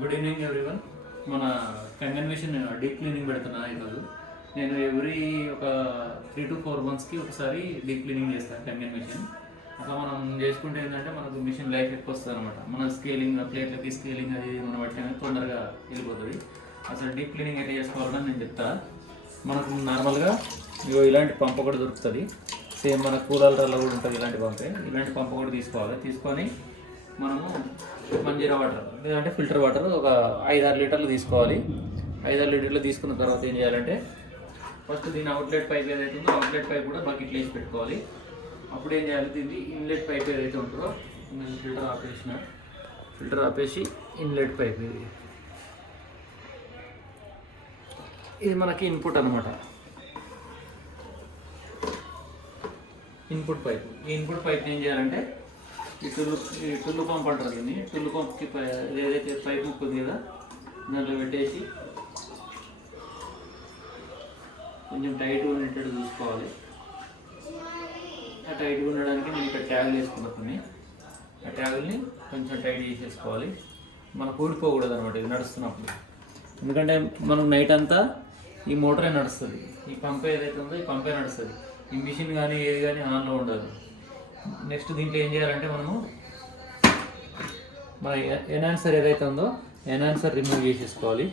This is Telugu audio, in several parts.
Good evening everyone. మన కంగన్ మిషన్ డీప్ క్లీనింగ్ పెడుతున్నా ఈరోజు. నేను ఎవ్రీ ఒక 3 to 4 monthsకి ఒకసారి డీప్ క్లీనింగ్ చేస్తాను కంగన్ మిషన్. అట్లా మనం చేసుకుంటే ఏంటంటే మనకు మిషన్ లైఫ్ ఎక్కువ వస్తుంది అనమాట. మన స్కేలింగ్ ప్లేట్లకి స్కేలింగ్ అది మనం బట్టి తొందరగా వెళ్ళిపోతుంది. అసలు డీప్ క్లీనింగ్ ఎట్లా చేసుకోవాలని నేను చెప్తా. మనకు నార్మల్గా ఇలాంటి పంప కూడా దొరుకుతుంది. సేమ్ మన కూలర్లో కూడా ఉంటుంది ఇలాంటి పంపే. ఇలాంటి పంప కూడా తీసుకోవాలి. తీసుకొని మనము మంజీరా వాటర్ లేదంటే ఫిల్టర్ వాటర్ ఒక 5-6 లీటర్లు తీసుకోవాలి. 5-6 లీటర్లు తీసుకున్న తర్వాత ఏం చేయాలంటే ఫస్ట్ దీని అవుట్లెట్ పైప్ ఏదైతే ఉందో అవుట్లెట్ పైప్ కూడా బకెట్లో వేసి పెట్టుకోవాలి. అప్పుడు ఏం చేయాలి, దీన్ని ఇన్లెట్ పైప్ ఏదైతే ఉంటుందో నేను ఫిల్టర్ ఆపేసి ఇన్లెట్ పైప్ ఇది మనకి ఇన్పుట్ అనమాట. Input pipe. ఈ ఇన్పుట్ పైప్ ఏం చేయాలంటే ఈ టుల్లు పంప్ అంటారు దీన్ని. టుల్లు పంప్కి ఏదైతే పైప్ ముక్కు ఉంది కదా దాంట్లో పెట్టేసి కొంచెం టైట్గా ఉండేటట్టు చూసుకోవాలి. ఆ టైట్గా ఉండడానికి నేను ఇక్కడ ట్యాగులు వేసుకున్నాను. ఆ ట్యాగుల్ని కొంచెం టైట్ చేసేసుకోవాలి. మనకు ఊడిపోకూడదు అనమాట ఇది నడుస్తున్నప్పుడు. ఎందుకంటే మనకు నైట్ అంతా ఈ మోటరే నడుస్తుంది. ఈ పంప్ ఏదైతే ఉందో ఈ పంపే నడుస్తుంది. ఈ మిషన్ కానీ ఏది కానీ ఆన్లో ఉండదు. నెక్స్ట్ దీంట్లో ఏం చేయాలంటే మనము మన ఎన్హాన్సర్ ఏదైతే ఉందో ఎన్హాన్సర్ రిమూవ్ చేసేసుకోవాలి.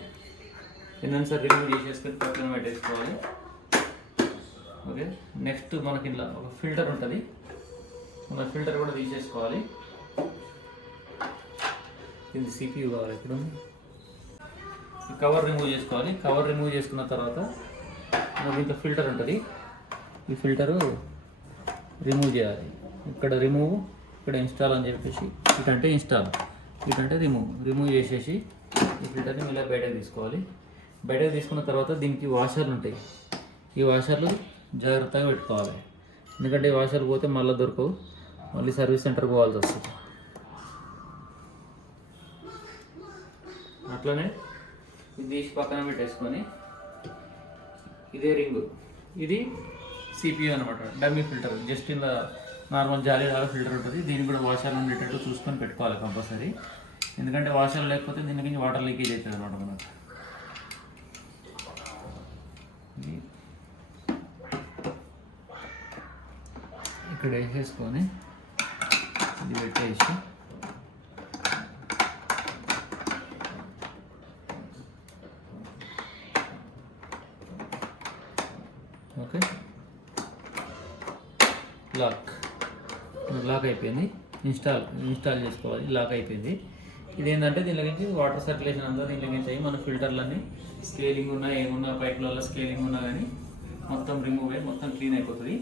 ఎన్హాన్సర్ రిమూవ్ చేసేసుకొని పక్కన పెట్టేసుకోవాలి. ఓకే, నెక్స్ట్ మనకి ఇలా ఒక ఫిల్టర్ ఉంటుంది. మన ఫిల్టర్ కూడా తీసేసుకోవాలి. ఇది CPU కావాలి. ఇక్కడ ఈ కవర్ రిమూవ్ చేసుకోవాలి. కవర్ రిమూవ్ చేసుకున్న తర్వాత దీంట్లో ఫిల్టర్ ఉంటుంది. ఈ ఫిల్టరు రిమూవ్ చేయాలి. ఇక్కడ రిమూవ్, ఇక్కడ ఇన్స్టాల్ అని చెప్పేసి ఇటంటే ఇన్స్టాల్, ఇటంటే రిమూవ్ చేసేసి ఈ ఫిల్టర్ని ఇలా బయటకు తీసుకోవాలి. బయటకు తీసుకున్న తర్వాత దీనికి వాషర్లు ఉంటాయి. ఈ వాషర్లు జాగ్రత్తగా పెట్టుకోవాలి. ఎందుకంటే ఈ వాషర్లు పోతే మళ్ళీ దొరకవు, మళ్ళీ సర్వీస్ సెంటర్కి పోవాల్సి వస్తుంది. అట్లనే ఇది తీసి పక్కన పెట్టేసుకొని ఇదే రింగు, ఇది CPU అనమాట. డమ్మీ ఫిల్టర్, జస్ట్ ఇలా నార్మల్ జాలీలాగా ఫిల్టర్ ఉంటుంది. దీనికి కూడా వాషర్లు ఉండేటట్టు చూసుకొని పెట్టుకోవాలి కంపల్సరీ. ఎందుకంటే వాషర్లు లేకపోతే దీని నుంచి వాటర్ లీకేజ్ అవుతుంది అనమాట మనకు. ఇక్కడ వేసేసుకొని ఇది పెట్టేసి ఓకే, లాక్ అయిపోయింది. ఇన్స్టాల్ చేసుకోవాలి. లాక్ అయిపోయింది. ఇదేంటంటే దీని నుంచి వాటర్ సర్క్యులేషన్ అంతా దీని నుంచి అయ్యి మన ఫిల్టర్లన్నీ స్కేలింగ్ ఉన్నా ఏమున్నా పైపులలో స్కేలింగ్ ఉన్నా కానీ మొత్తం రిమూవ్ అయ్యి మొత్తం క్లీన్ అయిపోతుంది.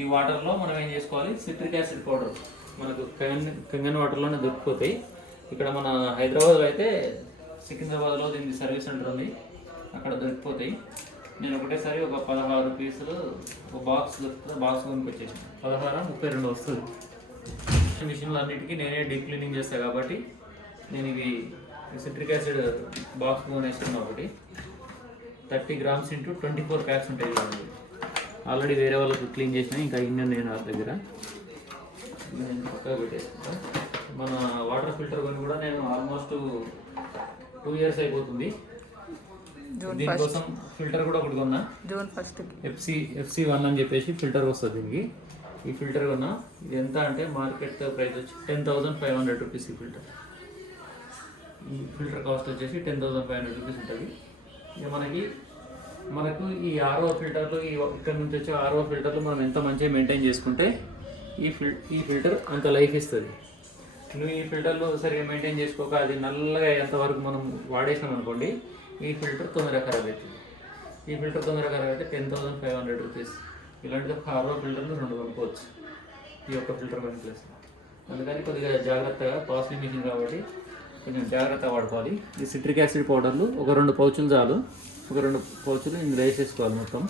ఈ వాటర్లో మనం ఏం చేసుకోవాలి, సిట్రిక్ యాసిడ్ పౌడర్ మనకు కంగన్ వాటర్లోనే దొరికిపోతాయి. ఇక్కడ మన హైదరాబాద్లో అయితే సికింద్రాబాద్లో దీనికి సర్వీస్ సెంటర్ ఉంది, అక్కడ దొరికిపోతాయి. నేను ఒకటేసారి ఒక 16 పీసులు ఒక బాక్స్ దొరుకుతుంది, బాక్స్ కొనుక్కొచ్చేసాను. 16-32 వస్తుంది. మిషన్లు అన్నిటికీ నేనే డీప్ క్లీనింగ్ చేస్తాను కాబట్టి నేను ఇవి సిట్రిక్ యాసిడ్ బాక్స్ కొనేసుకున్నాను. ఒకటి 30 grams into 24 packs ఉంటాయి కాబట్టి ఆల్రెడీ వేరే వాళ్ళకి క్లీన్ చేసినా, ఇంకా ఇంకా నేను నా దగ్గర నేను పక్కగా పెట్టేసుకుంటాను. మన వాటర్ ఫిల్టర్ కొని కూడా నేను ఆల్మోస్ట్ 2 years అయిపోతుంది. దీనికోసం ఫిల్టర్ కూడా ఒకటి కొన్నా, June 1 FC1 అని చెప్పేసి ఫిల్టర్ వస్తుంది దీనికి. ఈ ఫిల్టర్ కొన్నా. ఇది ఎంత అంటే మార్కెట్ ప్రైస్ వచ్చి 10,500 rupees. ఈ ఫిల్టర్ కాస్ట్ వచ్చేసి 10,500 rupees ఉంటుంది. ఇక మనకు ఈ RO ఫిల్టర్లు, ఇక్కడ నుంచి వచ్చే RO ఫిల్టర్లు మనం ఎంత మంచిగా మెయింటైన్ చేసుకుంటే ఈ ఫిల్టర్ అంత లైఫ్ ఇస్తుంది. నువ్వు ఈ ఫిల్టర్లు సరిగ్గా మెయింటైన్ చేసుకోక అది నల్లగా ఎంతవరకు మనం వాడేసినాం అనుకోండి, ఈ ఫిల్టర్ తొందరగా ఖరాబ్ అవుతుంది. ఈ ఫిల్టర్ తొందరగా ఖరాబ్ అయితే 10,500 rupees. ఇలాంటిది ఒక 6 ఫిల్టర్లు 2 కొనుక్కోవచ్చు ఈ యొక్క ఫిల్టర్ కొని ప్లేస్. అందుకని కొద్దిగా జాగ్రత్తగా, కాస్ట్లీ మిషన్ కాబట్టి కొంచెం జాగ్రత్తగా వాడుకోవాలి. ఈ సిట్రిక్ యాసిడ్ పౌడర్లు ఒక 2 పౌచులు చాలు. ఒక 2 పౌచులు ఇందులో వేసేసుకోవాలి మొత్తం.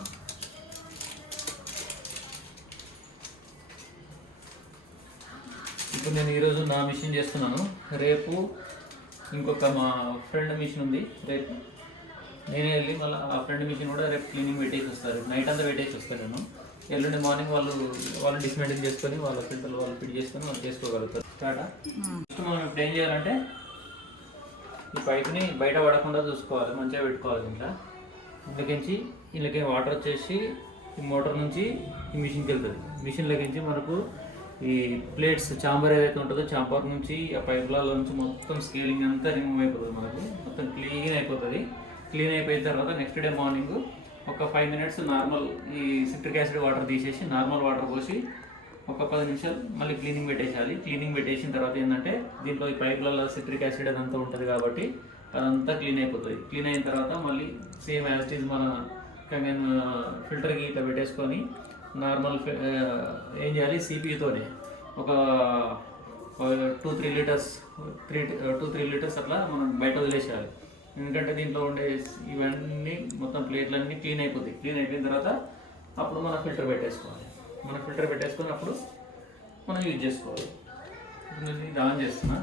ఇప్పుడు నేను ఈరోజు నా మిషన్ చేస్తున్నాను. రేపు ఇంకొక మా ఫ్రెండ్ మిషన్ ఉంది. రేపు నేనే వెళ్ళి మళ్ళీ ఆ ఫ్రెండ్ మిషన్ కూడా రేపు క్లీనింగ్ పెట్టేసి వస్తారు. నైట్ అంతా పెట్టేసి వస్తాను నేను. ఎల్లుండి మార్నింగ్ వాళ్ళు డిస్మెంటిల్ చేసుకొని వాళ్ళ ఫిల్టర్లు వాళ్ళు ఫిట్ చేసుకొని వాళ్ళు చేసుకోగలుగుతారు. స్టార్ట్. మనం ఇప్పుడు ఏం చేయాలంటే ఈ పైప్ని బయట పడకుండా చూసుకోవాలి, మంచిగా పెట్టుకోవాలి. ఇందులోకి వాటర్ వచ్చేసి ఈ మోటార్ నుంచి ఈ మిషన్కి వెళ్తుంది. మిషన్లోకి మనకు ఈ ప్లేట్స్ చాంబర్ ఏదైతే ఉంటుందో చాంబర్ నుంచి ఆ పైప్లలో నుంచి మొత్తం స్కేలింగ్ అంతా రిమూవ్ అయిపోతుంది. మనకు మొత్తం క్లీన్ అయిపోతుంది. క్లీన్ అయిపోయిన తర్వాత నెక్స్ట్ డే మార్నింగ్ ఒక 5 మినిట్స్ నార్మల్ ఈ సిట్రిక్ యాసిడ్ వాటర్ తీసేసి నార్మల్ వాటర్ పోసి ఒక 10 నిమిషాలు మళ్ళీ క్లీనింగ్ పెట్టేసేయాలి. క్లీనింగ్ పెట్టేసిన తర్వాత ఏంటంటే దీంట్లో ఈ పైపులలో సిట్రిక్ యాసిడ్ అదంతా ఉంటుంది కాబట్టి అదంతా క్లీన్ అయిపోతుంది. క్లీన్ అయిన తర్వాత మళ్ళీ సేమ్ యాజ్ ఇట్ ఈజ్ మన కమెన్ ఫిల్టర్కి ఇట్లా పెట్టేసుకొని నార్మల్ ఏం చేయాలి, సిపితోనే ఒక 2-3 లీటర్స్ అట్లా మనం బయట వదిలేసేయాలి. ఎందుకంటే దీంట్లో ఉండే ఇవన్నీ మొత్తం ప్లేట్లన్నీ క్లీన్ అయిపోతాయి. క్లీన్ అయిపోయిన తర్వాత అప్పుడు మనం ఫిల్టర్ పెట్టేసుకోవాలి. అప్పుడు మనం యూజ్ చేసుకోవాలి. ఇది ఆన్ చేస్తున్నా.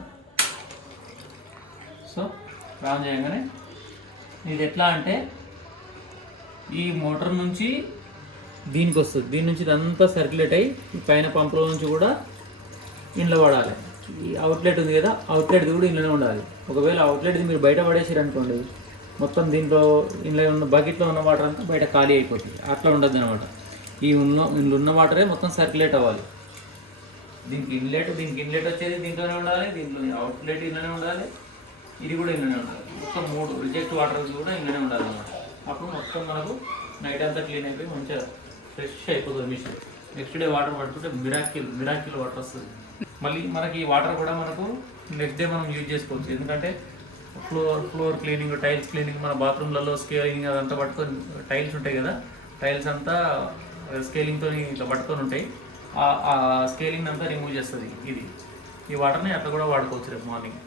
సో ఆన్ చేయగానే ఇది ఎట్లా అంటే ఈ మోటార్ నుంచి దీనికి వస్తుంది. దీని నుంచి ఇదంతా సర్క్యులేట్ అయ్యి పైన పంపులో నుంచి కూడా ఇంట్లో పడాలి. ఈ అవుట్లెట్ ఉంది కదా, అవుట్లెట్ది కూడా ఇంట్లోనే ఉండాలి. ఒకవేళ అవుట్లెట్ది మీరు బయట పడేసారు అనుకోండి, మొత్తం దీంట్లో ఇంట్లో ఉన్న బకెట్లో ఉన్న వాటర్ అంతా బయట ఖాళీ అయిపోతుంది. అట్లా ఉండద్దు అనమాట. ఇందులో ఉన్న వాటరే మొత్తం సర్క్యులేట్ అవ్వాలి. దీనికి ఇన్లెట్ వచ్చేది దీంట్లోనే ఉండాలి, దీంట్లో అవుట్లెట్ ఇంట్లోనే ఉండాలి, ఇది కూడా ఇంట్లోనే ఉండాలి. మొత్తం 3 రిజెక్ట్ వాటర్స్ కూడా ఇంట్లోనే ఉండాలి అన్నమాట. అప్పుడు మొత్తం మనకు నైట్ అంతా క్లీన్ అయిపోయి మంచిగా ఫ్రెష్ అయిపోతుంది మిషన్. నెక్స్ట్ డే వాటర్ పట్టుకుంటే మిరాకిల్ వాటర్ వస్తుంది. మళ్ళీ మనకి ఈ వాటర్ కూడా మనకు నెక్స్ట్ డే మనం యూజ్ చేసుకోవచ్చు. ఎందుకంటే ఫ్లోర్ క్లీనింగ్, టైల్స్ క్లీనింగ్, మన బాత్రూమ్లలో స్కేలింగ్ అదంతా పట్టుకొని టైల్స్ ఉంటాయి కదా, టైల్స్ అంతా స్కేలింగ్తో ఇట్లా పట్టుకొని ఉంటాయి. ఆ స్కేలింగ్ అంతా రిమూవ్ చేస్తుంది ఇది. ఈ వాటర్ని అట్లా కూడా వాడుకోవచ్చు రేపు మార్నింగ్.